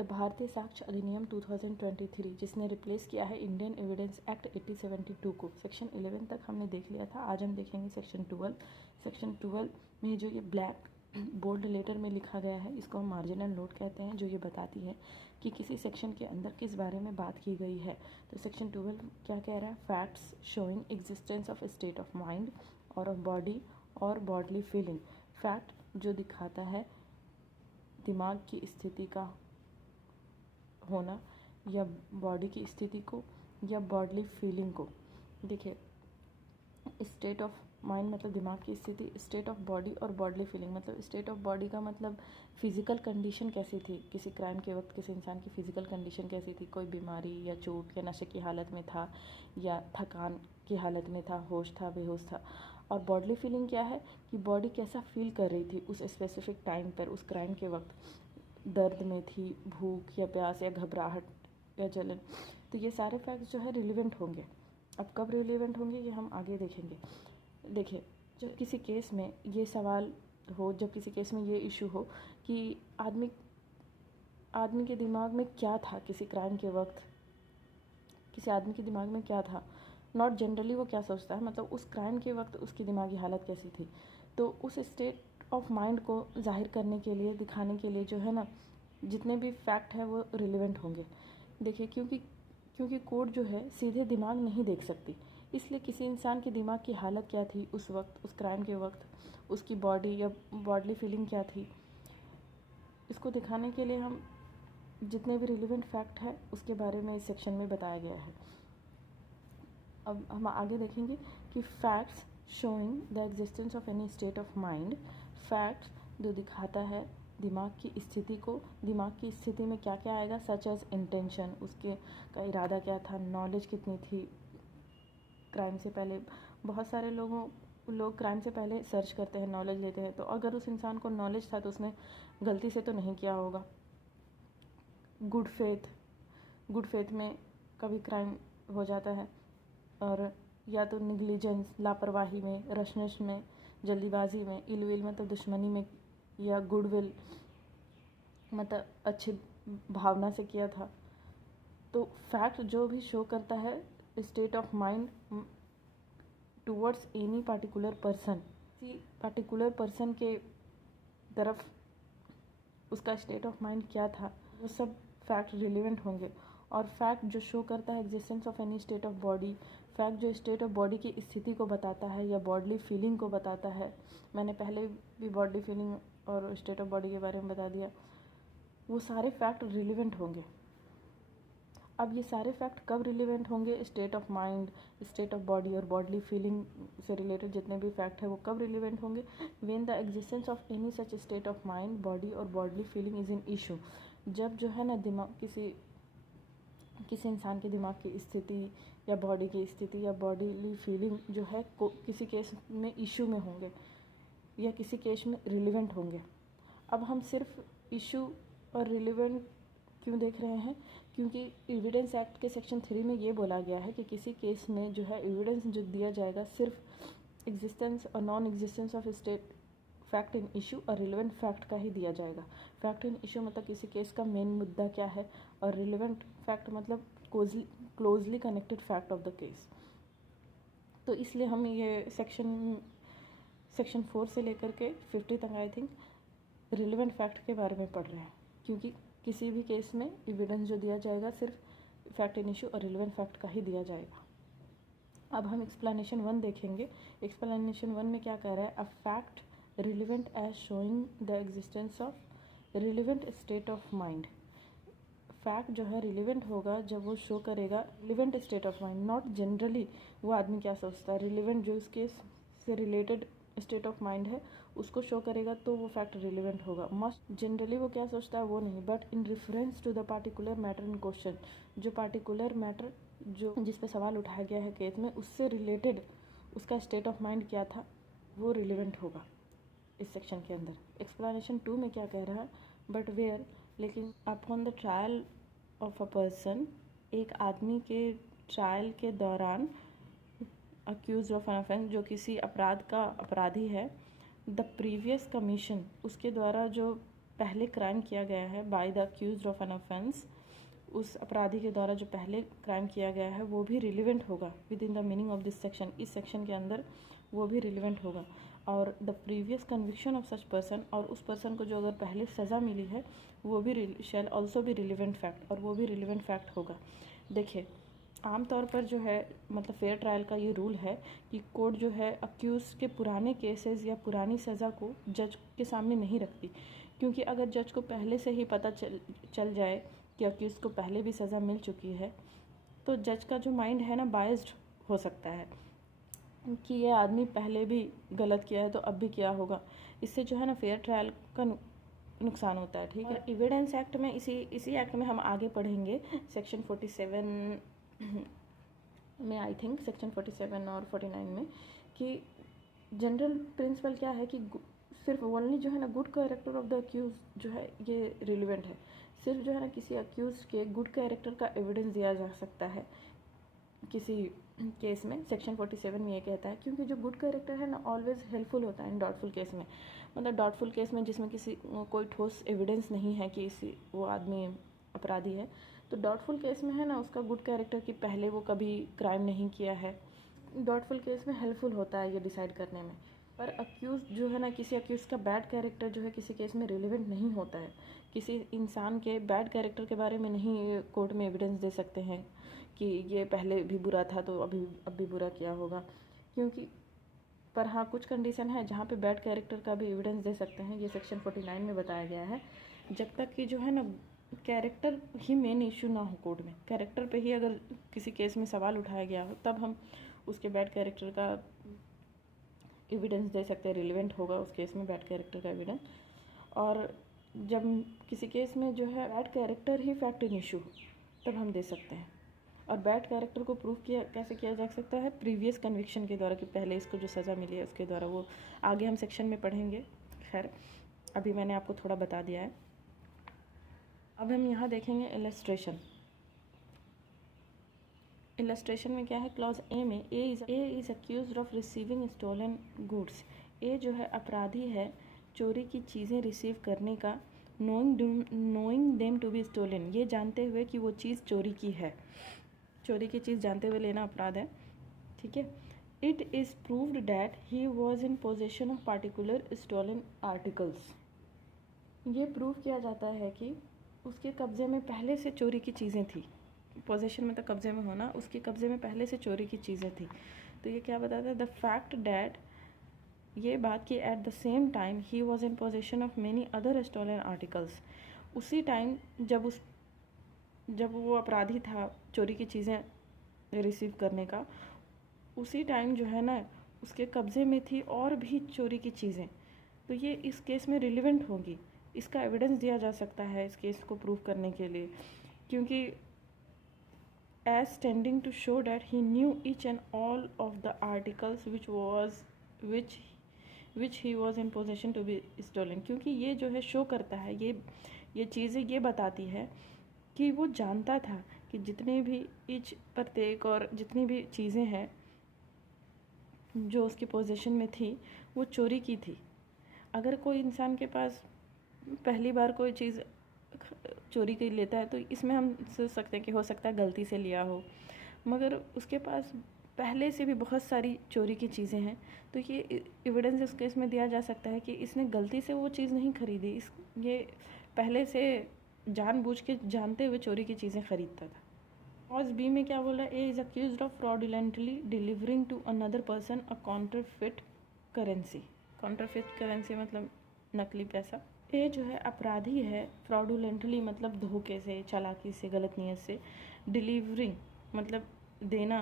The भारतीय साक्ष्य अधिनियम 2023 जिसने रिप्लेस किया है इंडियन एविडेंस एक्ट 1872 को। सेक्शन 11 तक हमने देख लिया था। आज हम देखेंगे सेक्शन 12। सेक्शन 12 में जो ये ब्लैक बोल्ड लेटर में लिखा गया है इसको हम मार्जिनल नोट कहते हैं, जो ये बताती है कि किसी सेक्शन के अंदर किस बारे में बात की गई है। तो सेक्शन 12 क्या कह रहा है? Facts showing existence of state of mind और ऑफ बॉडी और बॉडली फीलिंग। फैक्ट जो दिखाता है दिमाग की स्थिति का होना या बॉडी की स्थिति को या बॉडली फीलिंग को। देखिए, स्टेट ऑफ माइंड मतलब दिमाग की स्थिति, स्टेट ऑफ बॉडी और बॉडली फीलिंग मतलब स्टेट ऑफ बॉडी का मतलब फिजिकल कंडीशन कैसी थी, किसी क्राइम के वक्त किसी इंसान की फिजिकल कंडीशन कैसी थी, कोई बीमारी या चोट या नशे की हालत में था या थकान की हालत में था, होश था, बेहोश था। और बॉडली फीलिंग क्या है कि बॉडी कैसा फील कर रही थी उस स्पेसिफिक टाइम पर, उस क्राइम के वक्त, दर्द में थी, भूख या प्यास या घबराहट या जलन। तो ये सारे फैक्ट्स जो है रिलेवेंट होंगे। अब कब रिलेवेंट होंगे ये हम आगे देखेंगे। देखिए, जब किसी केस में ये सवाल हो, जब किसी केस में ये इशू हो कि आदमी के दिमाग में क्या था किसी क्राइम के वक्त, किसी आदमी के दिमाग में क्या था, नॉट जनरली वो क्या सोचता है, मतलब उस क्राइम के वक्त उसकी दिमागी हालत कैसी थी। तो उस स्टेट ऑफ माइंड को जाहिर करने के लिए, दिखाने के लिए जो है ना, जितने भी फैक्ट है वो रिलेवेंट होंगे। देखिए, क्योंकि कोर्ट जो है सीधे दिमाग नहीं देख सकती, इसलिए किसी इंसान के दिमाग की हालत क्या थी उस वक्त, उस क्राइम के वक्त, उसकी बॉडी या बॉडली फीलिंग क्या थी, इसको दिखाने के लिए हम जितने भी रिलेवेंट फैक्ट है उसके बारे में इस सेक्शन में बताया गया है। अब हम आगे देखेंगे कि facts showing the existence of any state of mind. Facts जो दिखाता है दिमाग की स्थिति को, दिमाग की स्थिति में क्या क्या आएगा, सच एज इंटेंशन, उसके का इरादा क्या था, नॉलेज कितनी थी क्राइम से पहले। बहुत सारे लोग क्राइम से पहले सर्च करते हैं, नॉलेज लेते हैं, तो अगर उस इंसान को नॉलेज था तो उसने गलती से तो नहीं किया होगा। गुड फेथ में कभी क्राइम हो जाता है, और या तो निग्लिजेंस, लापरवाही में, रशनश में, जल्दीबाजी में, इलविल मतलब दुश्मनी में, या गुडविल मतलब अच्छी भावना से किया था। तो फैक्ट जो भी शो करता है state of mind towards any particular person, किसी पार्टिकुलर पर्सन के तरफ उसका स्टेट ऑफ माइंड क्या था, वो सब फैक्ट रिलेवेंट होंगे। और फैक्ट जो शो करता है existence of any state of body, fact जो स्टेट ऑफ बॉडी की स्थिति को बताता है या बॉडली फीलिंग को बताता है, मैंने पहले भी बॉडली फीलिंग और स्टेट ऑफ बॉडी के बारे में बता दिया, वो सारे फैक्ट रिलेवेंट होंगे। अब ये सारे फैक्ट कब रिलेवेंट होंगे? State of mind, state of body और बॉडली फीलिंग से रिलेटेड जितने भी फैक्ट है वो कब रिलेवेंट होंगे? When the existence of any such state of mind, body और bodily feeling is in issue. जब जो है ना दिमाग किसी इंसान के दिमाग की स्थिति या बॉडी की स्थिति या बॉडीली फीलिंग जो है किसी केस में इशू में होंगे या किसी केस में रिलेवेंट होंगे। अब हम सिर्फ इशू और रिलेवेंट क्यों देख रहे हैं? क्योंकि एविडेंस एक्ट के सेक्शन 3 में ये बोला गया है कि किसी केस में जो है एविडेंस जो दिया जाएगा सिर्फ एग्जिस्टेंस और non existence of state fact in issue और रिलेवेंट फैक्ट का ही दिया जाएगा। फैक्ट इन इशू मतलब किसी केस का मेन मुद्दा क्या है, और रिलेवेंट फैक्ट मतलब closely connected fact of the case. तो इसलिए हम ये सेक्शन 4 से लेकर के 50 तक आई थिंक रिलेवेंट फैक्ट के बारे में पढ़ रहे हैं, क्योंकि किसी भी केस में एविडेंस जो दिया जाएगा सिर्फ फैक्ट इन इशू और रिलेवेंट फैक्ट का ही दिया जाएगा। अब हम एक्सप्लेनेशन 1 देखेंगे। एक्सप्लेनेशन 1 में क्या कह रहा है? A fact relevant as showing the existence of relevant state of mind. Fact जो है रिलेवेंट होगा जब वो शो करेगा relevant state of mind, not generally वो आदमी क्या सोचता है, रिलेवेंट जो उसके से रिलेटेड स्टेट ऑफ माइंड है उसको शो करेगा तो वो फैक्ट रिलेवेंट होगा। मस्ट जनरली वो क्या सोचता है वो नहीं, but in reference to the particular matter in question, जो पार्टिकुलर मैटर जो जिस पे सवाल उठाया गया है केस में उससे रिलेटेड उसका स्टेट ऑफ माइंड क्या था वो रिलेवेंट होगा इस सेक्शन के अंदर। एक्सप्लेनेशन 2 में क्या कह रहा है? बट वेयर, लेकिन upon the trial of a person, एक आदमी के ट्रायल के दौरान, अक्यूज ऑफ एन ऑफेंस जो किसी अपराध का अपराधी है, द प्रीवियस कमीशन उसके द्वारा जो पहले क्राइम किया गया है by the accused of an offence, उस अपराधी के द्वारा जो पहले क्राइम किया गया है वो भी रिलेवेंट होगा with in the meaning of this section, इस सेक्शन के अंदर वो भी रिलेवेंट होगा। और the previous conviction of such person, और उस पर्सन को जो अगर पहले सज़ा मिली है वो भी शैल ऑल्सो भी रिलेवेंट फैक्ट, और वो भी रिलेवेंट फैक्ट होगा। देखिए आमतौर पर जो है मतलब फेयर ट्रायल का ये रूल है कि कोर्ट जो है अक्यूज़ के पुराने केसेस या पुरानी सज़ा को जज के सामने नहीं रखती, क्योंकि अगर जज को पहले से ही पता चल जाए कि अक्यूज़ को पहले भी सज़ा मिल चुकी है तो जज का जो माइंड है ना बायस्ड हो सकता है कि ये आदमी पहले भी गलत किया है तो अब भी किया होगा। इससे जो है ना फेयर ट्रायल का नुकसान होता है। ठीक है, एविडेंस एक्ट में इसी एक्ट में हम आगे पढ़ेंगे सेक्शन 47 में, आई थिंक सेक्शन 47 और 49 में, कि जनरल प्रिंसिपल क्या है कि सिर्फ ओनली जो है ना good character of the accuse जो है ये रिलेवेंट है। सिर्फ जो है ना किसी अक्यूज के गुड कैरेक्टर का एविडेंस दिया जा सकता है किसी केस में, सेक्शन 47 में ये कहता है, क्योंकि जो गुड कैरेक्टर है ना ऑलवेज हेल्पफुल होता है इन डाउटफुल केस में। मतलब डाउटफुल केस में जिसमें किसी कोई ठोस एविडेंस नहीं है कि वो आदमी अपराधी है, तो डाउटफुल केस में है ना उसका गुड कैरेक्टर कि पहले वो कभी क्राइम नहीं किया है, डाउटफुल केस में हेल्पफुल होता है ये डिसाइड करने में। पर अक्यूज जो है ना किसी अक्यूज का बैड कैरेक्टर जो है किसी केस में रिलेवेंट नहीं होता है। किसी इंसान के बैड कैरेक्टर के बारे में नहीं कोर्ट में एविडेंस दे सकते हैं कि ये पहले भी बुरा था तो अब भी बुरा किया होगा, क्योंकि पर हाँ कुछ कंडीशन है जहाँ पे बैड कैरेक्टर का भी एविडेंस दे सकते हैं, ये सेक्शन 49 में बताया गया है। जब तक कि जो है ना कैरेक्टर ही मेन इशू ना हो कोर्ट में, कैरेक्टर पे ही अगर किसी केस में सवाल उठाया गया हो तब हम उसके बैड कैरेक्टर का एविडेंस दे सकते हैं, रिलेवेंट होगा उस केस में बैड कैरेक्टर का एविडेंस। और जब किसी केस में जो है bad character he fact in issue तब हम दे सकते हैं। और बैड कैरेक्टर को प्रूव कैसे किया जा सकता है, प्रीवियस कन्विक्शन के द्वारा, कि पहले इसको जो सज़ा मिली है उसके द्वारा, वो आगे हम सेक्शन में पढ़ेंगे। खैर अभी मैंने आपको थोड़ा बता दिया है। अब हम यहाँ देखेंगे इलस्ट्रेशन में क्या है, क्लॉज ए में A is accused of receiving stolen goods. A जो है अपराधी है चोरी की चीज़ें रिसीव करने का, knowing them to be stolen, ये जानते हुए कि वो चीज़ चोरी की है। चोरी की चीज़ जानते हुए लेना अपराध है। ठीक है, it is proved that he was in possession of particular stolen articles. ये प्रूव किया जाता है कि उसके कब्ज़े में पहले से चोरी की चीज़ें थी। पोजेशन में तो कब्ज़े में होना, उसके कब्ज़े में पहले से चोरी की चीज़ें थी। तो ये क्या बताता है, द फैक्ट डैट, ये बात कि at the same time he was in possession of many other stolen articles, उसी टाइम जब वो अपराधी था चोरी की चीज़ें रिसीव करने का, उसी टाइम जो है ना उसके कब्ज़े में थी और भी चोरी की चीज़ें। तो ये इस केस में रिलेवेंट होगी, इसका एविडेंस दिया जा सकता है इस केस को प्रूव करने के लिए, क्योंकि as tending to show that he knew each and all of the articles which he was in possession to be stolen, क्योंकि ये जो है शो करता है, ये चीज़ें ये बताती है कि वो जानता था कि जितने भी ईच प्रत्येक और जितनी भी चीज़ें हैं जो उसके पोजेशन में थी वो चोरी की थी। अगर कोई इंसान के पास पहली बार कोई चीज़ चोरी कर लेता है तो इसमें हम सोच सकते हैं कि हो सकता है गलती से लिया हो, मगर उसके पास पहले से भी बहुत सारी चोरी की चीज़ें हैं, तो ये एविडेंस इस केस में दिया जा सकता है कि इसने गलती से वो चीज़ नहीं खरीदी, ये पहले से जानबूझ के जानते हुए चोरी की चीज़ें खरीदता था। क्लॉज बी में क्या बोला, A is accused of fraudulently delivering to another person a counterfeit currency. Counterfeit currency मतलब नकली पैसा। ये जो है अपराधी है फ्रॉडुलेंटली मतलब धोखे से, चालाकी से, गलत नीयत से, डिलीवरिंग मतलब देना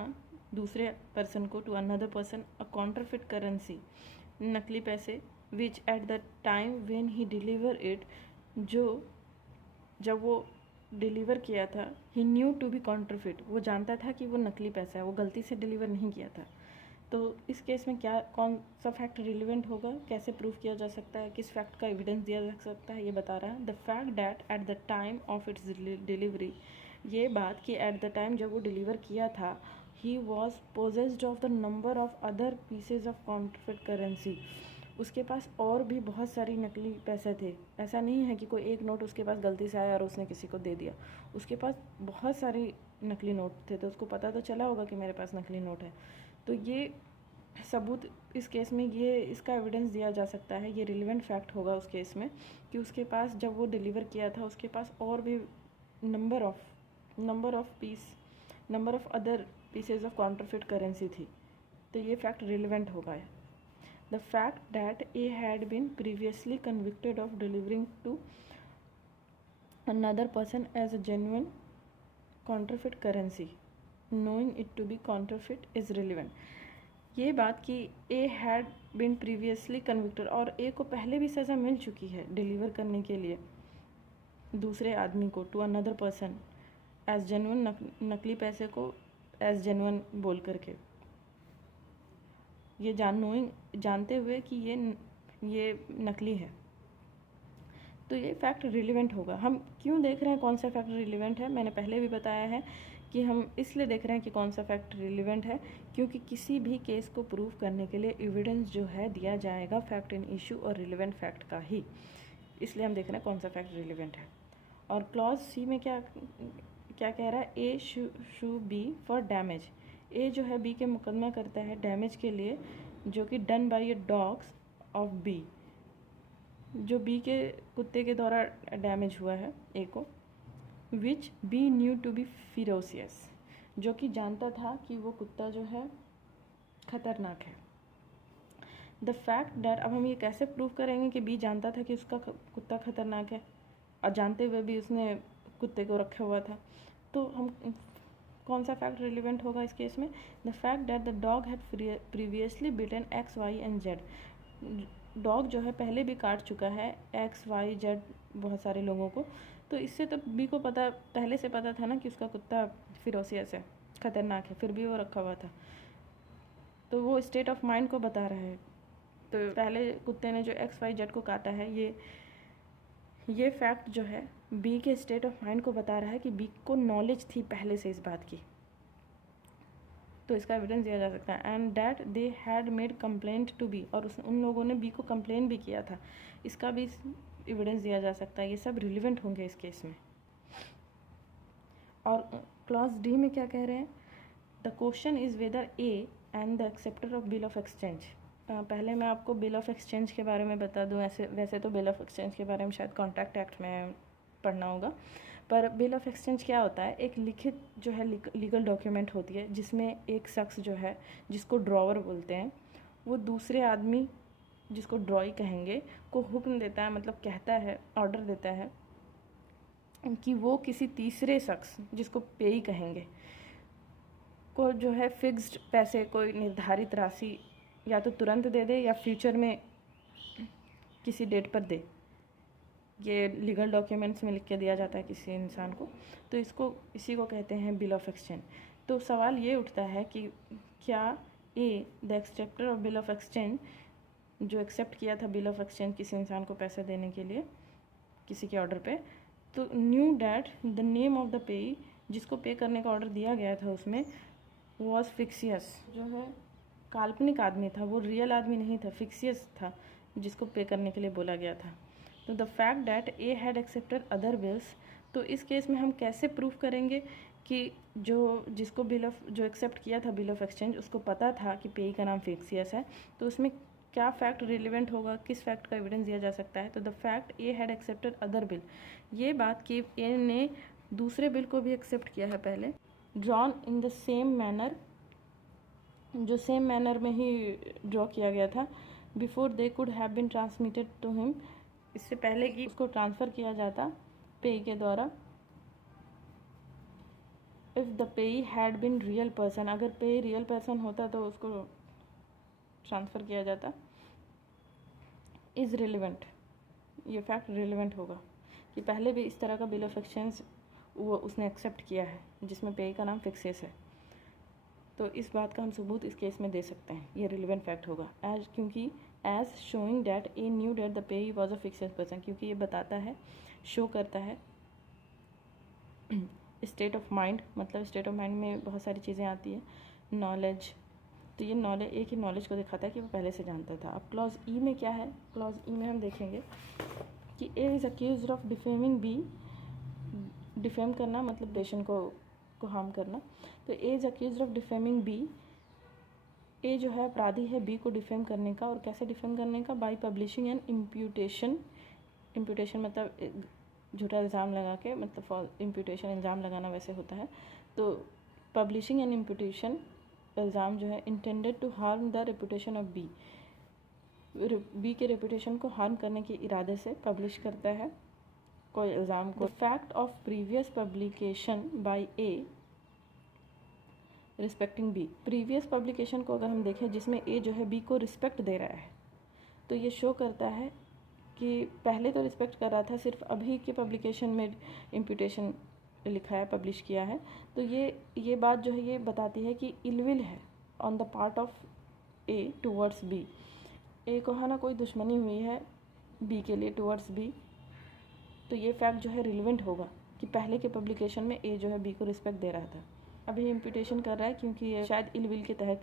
दूसरे पर्सन को, to another person a counterfeit currency नकली पैसे, which at the time when he deliver it, जो जब वो डिलीवर किया था, he knew to be counterfeit, वो जानता था कि वो नकली पैसा है, वो गलती से डिलीवर नहीं किया था। तो इस केस में कौन सा फैक्ट रिलेवेंट होगा, कैसे प्रूव किया जा सकता है, किस फैक्ट का एविडेंस दिया जा सकता है, ये बता रहा है। The fact that eight the time of its delivery, ये बात कि एट द टाइम जब वो डिलीवर किया था, he was possessed of the number of other pieces of counterfeit currency, उसके पास और भी बहुत सारी नकली पैसे थे। ऐसा नहीं है कि कोई एक नोट उसके पास गलती से आया और उसने किसी को दे दिया। उसके पास बहुत सारे नकली नोट थे, तो उसको पता तो चला होगा कि मेरे पास नकली नोट है। तो ये सबूत इस केस में, ये इसका एविडेंस दिया जा सकता है, ये रिलेवेंट फैक्ट होगा उस केस में कि उसके पास जब वो डिलीवर किया था उसके पास और भी number of other pieces of counterfeit currency थी। तो ये फैक्ट रिलेवेंट होगा। The fact that A had been previously convicted of delivering to another person as a genuine counterfeit currency knowing it to be counterfeit is relevant। ये बात कि ए had been previously convicted, और ए को पहले भी सज़ा मिल चुकी है डिलीवर करने के लिए दूसरे आदमी को, to another person as genuine, नकली पैसे को एज जेन्युइन बोल करके, ये जानते हुए कि ये नकली है। तो ये फैक्ट रिलेवेंट होगा। हम क्यों देख रहे हैं कौन सा फैक्ट रिलेवेंट है, मैंने पहले भी बताया है कि हम इसलिए देख रहे हैं कि कौन सा फैक्ट रिलेवेंट है क्योंकि किसी भी केस को प्रूव करने के लिए एविडेंस जो है दिया जाएगा फैक्ट इन इशू और रिलेवेंट फैक्ट का ही, इसलिए हम देख रहे हैं कौन सा फैक्ट रिलेवेंट है। और क्लॉज सी में क्या कह रहा है, ए शू बी फॉर डैमेज। ए जो है बी के मुकदमा करता है डैमेज के लिए, जो कि done by a dogs of B, जो बी के कुत्ते के द्वारा डैमेज हुआ है ए को, which B knew to be ferocious, जो कि जानता था कि वो कुत्ता जो है खतरनाक है। द फैक्ट दैट, अब हम ये कैसे प्रूव करेंगे कि बी जानता था कि उसका कुत्ता खतरनाक है और जानते हुए भी उसने कुत्ते को रखा हुआ था। तो हम कौन सा फैक्ट रिलेवेंट होगा इस केस में, the fact that the dog had previously bitten X Y and Z. Dog जो है पहले भी काट चुका है एक्स वाई जेड बहुत सारे लोगों को, तो इससे तो बी को पहले से पता था ना कि उसका कुत्ता फिरोसियस है, खतरनाक है, फिर भी वो रखा हुआ था। तो वो स्टेट ऑफ माइंड को बता रहा है। तो पहले कुत्ते ने जो एक्स वाई जेड को काटा है, ये फैक्ट जो है बी के स्टेट ऑफ माइंड को बता रहा है कि बी को नॉलेज थी पहले से इस बात की। तो इसका एविडेंस दिया जा सकता है। And that they had made complaint to B, और उन लोगों ने बी को कंप्लेन भी किया था, इसका भी एविडेंस दिया जा सकता है। ये सब रिलेवेंट होंगे इस केस में। और क्लॉज डी में क्या कह रहे हैं, the question is whether A and the acceptor of bill of exchange. पहले मैं आपको बिल ऑफ एक्सचेंज के बारे में बता दूं। वैसे तो बिल ऑफ एक्सचेंज के बारे में शायद कॉन्ट्रैक्ट एक्ट में पढ़ना होगा, पर बिल ऑफ एक्सचेंज क्या होता है, एक लिखित जो है लीगल डॉक्यूमेंट होती है जिसमें एक शख्स जो है जिसको ड्रॉवर बोलते हैं, वो दूसरे आदमी जिसको ड्रॉई कहेंगे को हुक्म देता है, मतलब कहता है, ऑर्डर देता है कि वो किसी तीसरे शख्स जिसको पेई कहेंगे को जो है फिक्स्ड पैसे, कोई निर्धारित राशि या तो तुरंत दे दे या फ्यूचर में किसी डेट पर दे। ये लीगल डॉक्यूमेंट्स में लिख के दिया जाता है किसी इंसान को, तो इसी को कहते हैं बिल ऑफ एक्सचेंज। तो सवाल ये उठता है कि क्या A the acceptor of bill of exchange, जो एक्सेप्ट किया था बिल ऑफ एक्सचेंज किसी इंसान को पैसे देने के लिए किसी के ऑर्डर पे, तो new that the name of the पेई, जिसको पे करने का ऑर्डर दिया गया था उसमें वॉज फिक्सियस, जो है काल्पनिक आदमी था, वो रियल आदमी नहीं था, फिक्सियस था जिसको पे करने के लिए बोला गया था। तो the fact that A had accepted other bills, तो इस केस में हम कैसे प्रूफ करेंगे कि जिसको जो एक्सेप्ट किया था बिल ऑफ एक्सचेंज उसको पता था कि पेई का नाम फिक्सियस है। तो उसमें क्या फैक्ट रिलेवेंट होगा, किस फैक्ट का एविडेंस दिया जा सकता है, तो the fact A had accepted other bill, ये बात कि ए ने दूसरे बिल को भी एक्सेप्ट किया है पहले, drawn in the same manner, जो सेम मैनर में ही ड्रॉ किया गया था, before they could have been transmitted to him, इससे पहले कि उसको ट्रांसफ़र किया जाता पेई के द्वारा। इफ़ द पेई हैड बिन रियल पर्सन, अगर पेई रियल पर्सन होता तो उसको ट्रांसफ़र किया जाता। इज़ रिलेवेंट, ये फैक्ट रिलेवेंट होगा कि पहले भी इस तरह का बिल ऑफ एक्सचेंज वो उसने एक्सेप्ट किया है जिसमें पेई का नाम फिक्सियस है। तो इस बात का हम सबूत इस केस में दे सकते हैं, ये रिलेवेंट फैक्ट होगा क्योंकि as showing that A knew that the payee was a fictitious person, क्योंकि ये बताता है, शो करता है स्टेट ऑफ माइंड, मतलब स्टेट ऑफ माइंड में बहुत सारी चीज़ें आती हैं, नॉलेज, तो ये नॉलेज, एक ही नॉलेज को दिखाता है कि वो पहले से जानता था। अब क्लॉज ई में क्या है, क्लॉज ई में हम देखेंगे कि A is accused of defaming B. Defame करना मतलब पेशेंट को हार्म करना। तो A is accused of defaming B. A जो है अपराधी है बी को डिफेम करने का। और कैसे डिफेम करने का? By publishing an imputation. Imputation मतलब झूठा इल्ज़ाम लगा के, मतलब इम्प्यूटेशन इल्ज़ाम लगाना वैसे होता है। तो पब्लिशिंग एन इम्प्यूटेशन, इल्ज़ाम जो है intended to harm the reputation of B. B के रेपुटेशन को हार्म करने के इरादे से पब्लिश करता है कोई इल्ज़ाम को। Fact of previous publication by A respecting B. Previous publication को अगर हम देखें जिसमें ए जो है बी को रिस्पेक्ट दे रहा है, तो ये शो करता है कि पहले तो रिस्पेक्ट कर रहा था, सिर्फ अभी के पब्लिकेशन में इम्प्यूटेशन लिखा है, पब्लिश किया है। तो ये बात जो है ये बताती है कि इलविल है on the part of A towards B. A को है ना कोई दुश्मनी हुई है बी के लिए टूवर्ड्स बी। तो ये फैक्ट जो है रिलेवेंट होगा कि पहले के पब्लिकेशन में ए जो है बी को रिस्पेक्ट दे रहा था, अभी इम्प्यूटेशन कर रहा है क्योंकि ये शायद इलविल के तहत,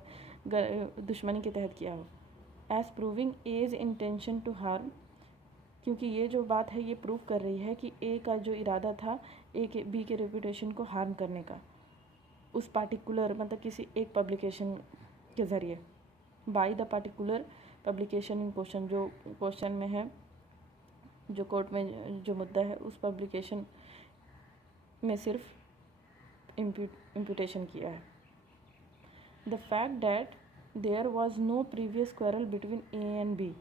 दुश्मनी के तहत किया हो। As proving A's intention to harm, क्योंकि ये जो बात है ये प्रूव कर रही है कि ए का जो इरादा था ए के बी के रेपुटेशन को हार्म करने का, उस पार्टिकुलर मतलब किसी एक पब्लिकेशन के ज़रिए। By the particular publication in question, जो क्वेश्चन में है, जो कोर्ट में जो मुद्दा है, उस पब्लिकेशन में सिर्फ इम्प्यूटेशन किया है। The fact that there was no previous quarrel between A and B.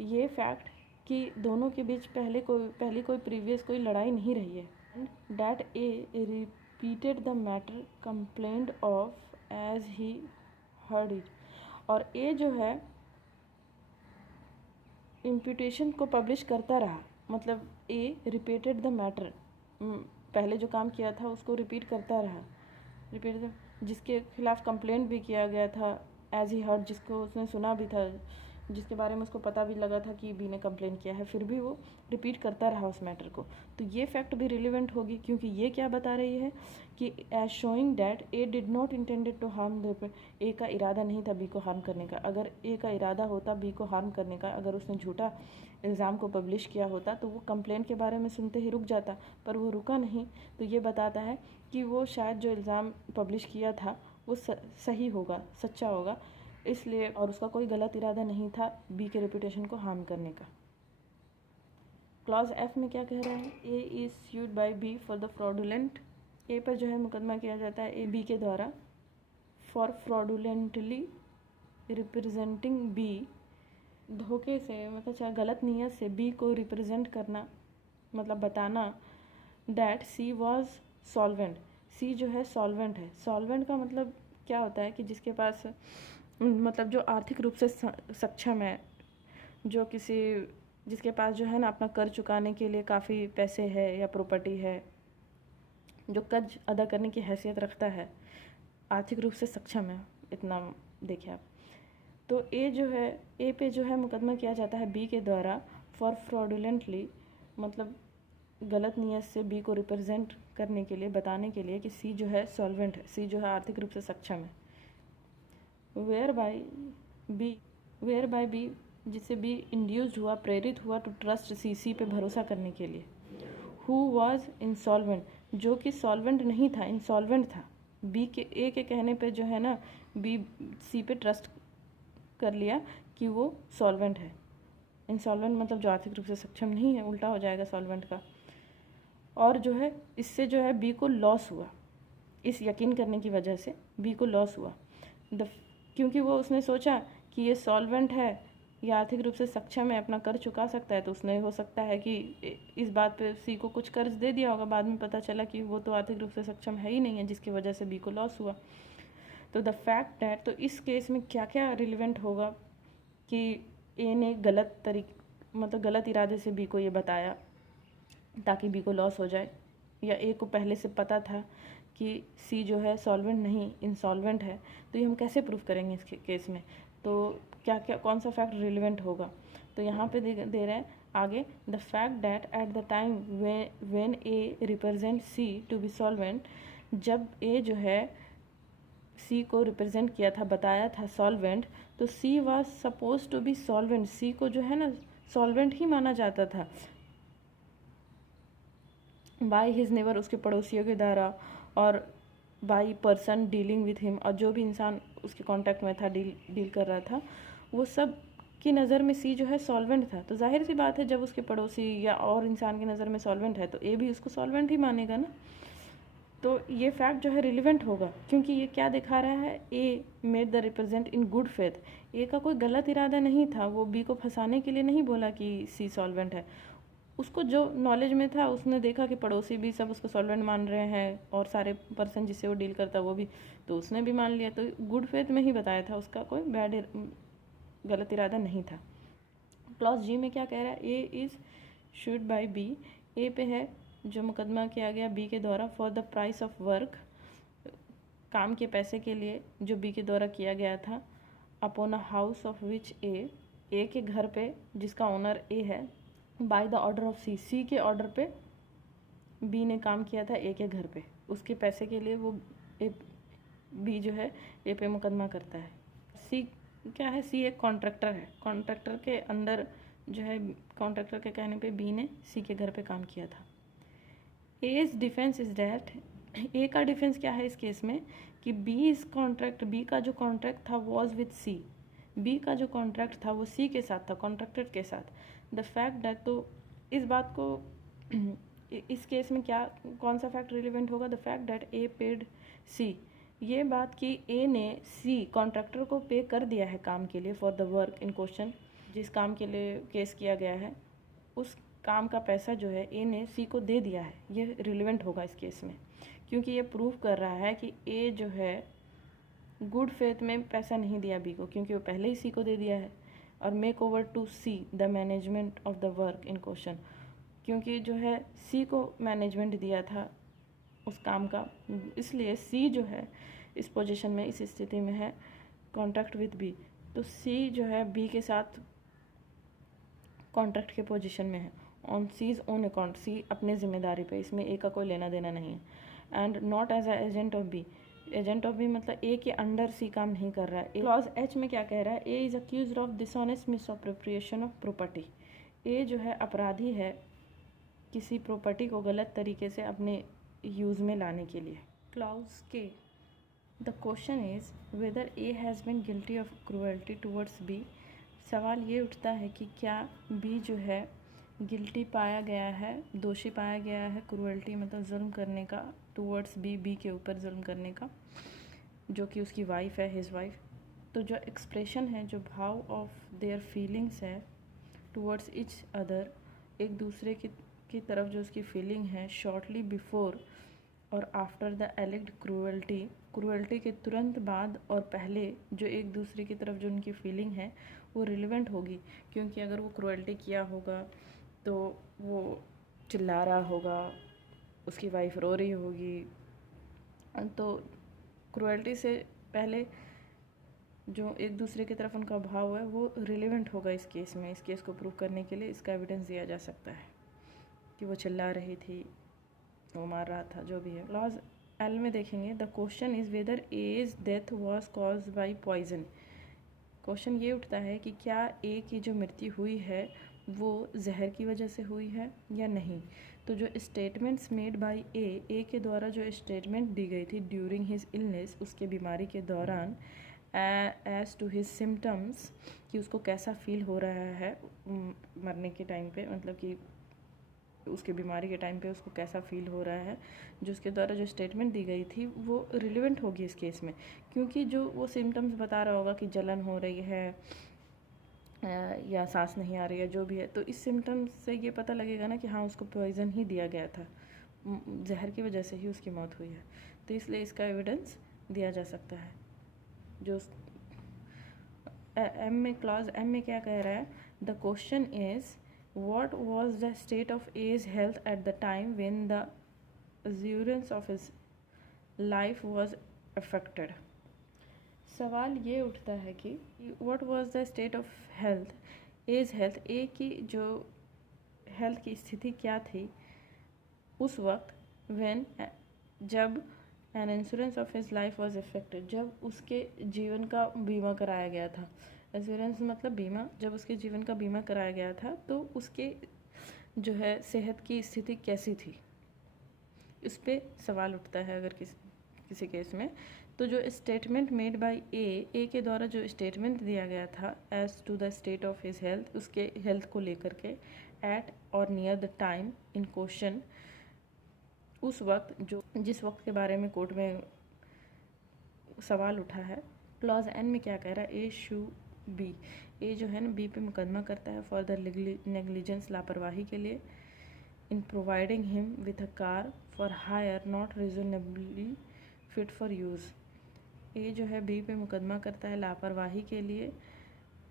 ये फैक्ट कि दोनों के बीच पहले कोई प्रीवियस कोई लड़ाई नहीं रही है। That A repeated the matter complained of as he heard it. और ए जो है इम्प्यूटेशन को पब्लिश करता रहा, मतलब ए रिपीटेड द मैटर, पहले जो काम किया था उसको रिपीट करता रहा, जिसके खिलाफ कंप्लेंट भी किया गया था, एज ही हर्ड, जिसको उसने सुना भी था, जिसके बारे में उसको पता भी लगा था कि बी ने कंप्लेन किया है, फिर भी वो रिपीट करता रहा उस मैटर को। तो ये फैक्ट भी रिलेवेंट होगी, क्योंकि ये क्या बता रही है कि as showing that A did not intended to harm the, A का इरादा नहीं था बी को हार्म करने का। अगर ए का इरादा होता बी को हार्म करने का, अगर उसने झूठा इल्ज़ाम को पब्लिश किया होता तो वो कंप्लेंट के बारे में सुनते ही रुक जाता, पर वो रुका नहीं। तो ये बताता है कि वो शायद जो इल्ज़ाम पब्लिश किया था वो सही होगा, सच्चा होगा, इसलिए, और उसका कोई गलत इरादा नहीं था बी के रेपुटेशन को हार्म करने का। क्लॉज एफ में क्या कह रहा है? A is sued by B for the fraudulent. A पर जो है मुकदमा किया जाता है ए बी के द्वारा फॉर फ्रॉडुलेंटली रिप्रेजेंटिंग बी, धोखे से मतलब चाहे गलत नीयत से बी को रिप्रेजेंट करना, मतलब बताना दैट सी वॉज सॉल्वेंट। सी जो है सॉल्वेंट है। सॉल्वेंट का मतलब क्या होता है कि जिसके पास, मतलब जो आर्थिक रूप से सक्षम है, जो जिसके पास जो है ना अपना कर्ज चुकाने के लिए काफ़ी पैसे है या प्रॉपर्टी है, जो कर्ज अदा करने की हैसियत रखता है, आर्थिक रूप से सक्षम है, इतना देखिए आप। तो ए जो है, ए पे जो है मुकदमा किया जाता है बी के द्वारा फॉर फ्रॉडुलेंटली, मतलब गलत नीयत से बी को रिप्रेजेंट करने के लिए, बताने के लिए कि सी जो है सॉल्वेंट है, सी जो है आर्थिक रूप से सक्षम है। वेयर बाय बी, जिससे बी इंड्यूस्ड हुआ, प्रेरित हुआ टू ट्रस्ट सी पे भरोसा करने के लिए। हु वॉज इंसॉल्वेंट, जो कि सॉल्वेंट नहीं था, इंसॉल्वेंट था। बी के ए के कहने पे जो है ना बी सी पे ट्रस्ट कर लिया कि वो सॉल्वेंट है। इंसॉल्वेंट मतलब जो आर्थिक रूप से सक्षम नहीं है, उल्टा हो जाएगा सॉल्वेंट का। और जो है इससे जो है बी को लॉस हुआ, इस यकीन करने की वजह से बी को लॉस हुआ। क्योंकि वो उसने सोचा कि ये सॉल्वेंट है, या आर्थिक रूप से सक्षम है, अपना कर्ज चुका सकता है, तो उसने हो सकता है कि इस बात पे सी को कुछ कर्ज दे दिया होगा, बाद में पता चला कि वो तो आर्थिक रूप से सक्षम है ही नहीं है, जिसकी वजह से बी को लॉस हुआ। तो द फैक्ट दैट, तो इस केस में क्या क्या रिलेवेंट होगा कि ए ने गलत इरादे से बी को ये बताया ताकि बी को लॉस हो जाए, या ए को पहले से पता था कि सी जो है सॉल्वेंट नहीं इंसॉल्वेंट है। तो ये हम कैसे प्रूव करेंगे इस केस में? तो क्या कौन सा फैक्ट रिलेवेंट होगा? तो यहाँ पे दे रहे हैं आगे, the fact that at the time when A represent C to be solvent, जब ए जो है सी को रिप्रेजेंट किया था, बताया था सॉल्वेंट, तो C was suppose to be solvent, C को जो है ना सॉल्वेंट ही माना जाता था बाय हिज नेबर, उसके पड़ोसियों के द्वारा, और by person dealing with him, और जो भी इंसान उसके कांटेक्ट में था, डील कर रहा था, वो सब की नज़र में सी जो है सॉल्वेंट था। तो जाहिर सी बात है जब उसके पड़ोसी या और इंसान की नज़र में सॉल्वेंट है तो ए भी उसको सॉल्वेंट ही मानेगा ना। तो ये फैक्ट जो है रिलेवेंट होगा, क्योंकि ये क्या दिखा रहा है, A made the represent in good faith, A का कोई गलत इरादा नहीं था, वो बी को फंसाने के लिए नहीं बोला कि सी सॉल्वेंट है। उसको जो नॉलेज में था उसने देखा कि पड़ोसी भी सब उसको सॉल्वेंट मान रहे हैं और सारे पर्सन जिससे वो डील करता वो भी, तो उसने भी मान लिया। तो गुड फेथ में ही बताया था, उसका कोई गलत इरादा नहीं था। क्लॉज जी में क्या कह रहा है, A is sued by B, A पे है जो मुकदमा किया गया बी के द्वारा for the price of work, काम के पैसे के लिए जो बी के द्वारा किया गया था, upon a house of which A के घर पे जिसका ओनर ए है, by the order of C, C के ऑर्डर पे बी ने काम किया था ए के घर पे, उसके पैसे के लिए वो बी जो है ए पे मुकदमा करता है। सी क्या है, सी एक कॉन्ट्रैक्टर है, कॉन्ट्रैक्टर के अंदर जो है कॉन्ट्रैक्टर के कहने पे बी ने सी के घर पे काम किया था। एज डिफेंस इज डैट, ए का डिफेंस क्या है इस केस में कि बी इज कॉन्ट्रैक्ट, बी का जो कॉन्ट्रैक्ट था वॉज विथ सी, बी का जो कॉन्ट्रैक्ट था वो सी के साथ था, कॉन्ट्रैक्टर के साथ। द फैक्ट दैट, तो इस बात को इस केस में क्या कौन सा फैक्ट रिलेवेंट होगा, the fact that A paid C, ये बात कि ए ने सी कॉन्ट्रैक्टर को पे कर दिया है काम के लिए for the work in question, जिस काम के लिए केस किया गया है उस काम का पैसा जो है ए ने सी को दे दिया है, ये रिलेवेंट होगा इस केस में, क्योंकि ये प्रूव कर रहा है कि ए जो है गुड फेथ में पैसा नहीं दिया बी को, क्योंकि वो पहले ही सी को दे दिया है, और make over to C the management of the work in question, क्योंकि जो है सी को मैनेजमेंट दिया था उस काम का, इसलिए सी जो है इस पोजीशन में, इस स्थिति में है कॉन्ट्रैक्ट विद बी, तो सी जो है बी के साथ कॉन्ट्रैक्ट के पोजीशन में है ऑन सीज ओन अकाउंट, सी अपने जिम्मेदारी पे, इसमें ए का कोई लेना देना नहीं है। And not as a agent of B, agent of B मतलब ए के अंडर सी काम नहीं कर रहा है। क्लॉज एच में क्या कह रहा है, A is accused of dishonest misappropriation of property, A जो है अपराधी है किसी प्रॉपर्टी को गलत तरीके से अपने यूज़ में लाने के लिए। क्लॉज के, the question is whether A has been guilty of cruelty towards B, सवाल ये उठता है कि क्या बी जो है गिल्टी पाया गया है, दोषी पाया गया है क्रूएल्टी मतलब जुल्म करने का, टूवर्ड्स बी, बी के ऊपर जुल्म करने का, जो कि उसकी वाइफ है, हिज वाइफ। तो जो एक्सप्रेशन है, जो भाव ऑफ देयर फीलिंग्स है टूवर्ड्स इच अदर, एक दूसरे की तरफ जो उसकी फीलिंग है, शॉर्टली बिफोर और आफ्टर द एलिग्ड क्रूएल्टी, क्रूएल्टी के तुरंत बाद और पहले जो एक दूसरे की तरफ जो उनकी फीलिंग है वो रिलेवेंट होगी, क्योंकि अगर वो क्रूएल्टी किया होगा तो वो चिल्ला रहा होगा, उसकी वाइफ रो रही होगी, तो क्रूएल्टी से पहले जो एक दूसरे की तरफ उनका भाव है वो रिलेवेंट होगा इस केस में। इस केस को प्रूव करने के लिए इसका एविडेंस दिया जा सकता है कि वो चिल्ला रही थी, वो मार रहा था, जो भी है। क्लॉज एल में देखेंगे, the question is whether A's death was caused by poison, question ये उठता है कि क्या ए की जो मृत्यु हुई है वो जहर की वजह से हुई है या नहीं। तो जो स्टेटमेंट्स मेड बाय ए के द्वारा जो स्टेटमेंट दी गई थी ड्यूरिंग हिज इलनेस, उसके बीमारी के दौरान, एज टू हिज सिम्टम्स, कि उसको कैसा फील हो रहा है मरने के टाइम पे, मतलब कि उसके बीमारी के टाइम पे उसको कैसा फील हो रहा है, जो उसके द्वारा जो स्टेटमेंट दी गई थी वो रिलेवेंट होगी इस केस में, क्योंकि जो वो सिम्टम्स बता रहा होगा कि जलन हो रही है या सांस नहीं आ रही है, जो भी है, तो इस सिम्टम्स से ये पता लगेगा ना कि हाँ उसको पॉइजन ही दिया गया था, जहर की वजह से ही उसकी मौत हुई है, तो इसलिए इसका एविडेंस दिया जा सकता है। जो एम में, क्लॉज एम में क्या कह रहा है, the question is what was the state of A's health at the time when the assurance of his life was affected। सवाल ये उठता है कि what was the state of health, A's health, A की जो हेल्थ की स्थिति क्या थी उस वक्त when, जब an insurance of his life was affected, जब उसके जीवन का बीमा कराया गया था। इंश्योरेंस मतलब बीमा, जब उसके जीवन का बीमा कराया गया था तो उसके जो है सेहत की स्थिति कैसी थी, इस पर सवाल उठता है अगर किसी केस में। तो जो स्टेटमेंट मेड बाय ए के द्वारा जो स्टेटमेंट दिया गया था as to the state of his health, उसके हेल्थ को लेकर के, at or near the time in question, उस वक्त जो जिस वक्त के बारे में कोर्ट में सवाल उठा है। क्लॉज एन में क्या कह रहा है, ए शू बी, ए जो है ना बी पे मुकदमा करता है फॉर द नेग्लिजेंस, लापरवाही के लिए, in providing him with a car for hire not reasonably fit for use. A जो है बी पे मुकदमा करता है लापरवाही के लिए,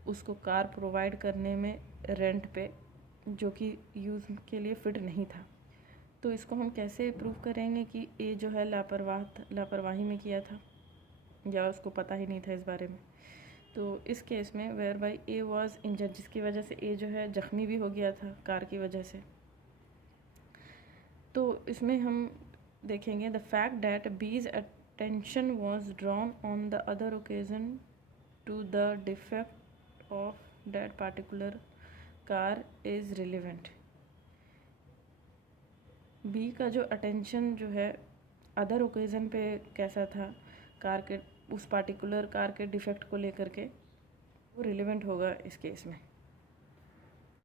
उसको कार प्रोवाइड करने में रेंट पे, जो कि यूज़ के लिए फ़िट नहीं था। तो इसको हम कैसे प्रूव करेंगे कि ए जो है लापरवाही में किया था या उसको पता ही नहीं था इस बारे में। तो इस केस में whereby A was injured, जिसकी वजह से ए जो है ज़ख्मी भी हो गया था कार की वजह से। तो इसमें हम देखेंगे the fact that B's attention was drawn on the other occasion to the defect of that particular car is relevant. B का जो अटेंशन जो है अदर ओकेज़न पे कैसा था, कार के उस पार्टिकुलर कार के डिफेक्ट को लेकर के, वो रिलेवेंट होगा इस केस में।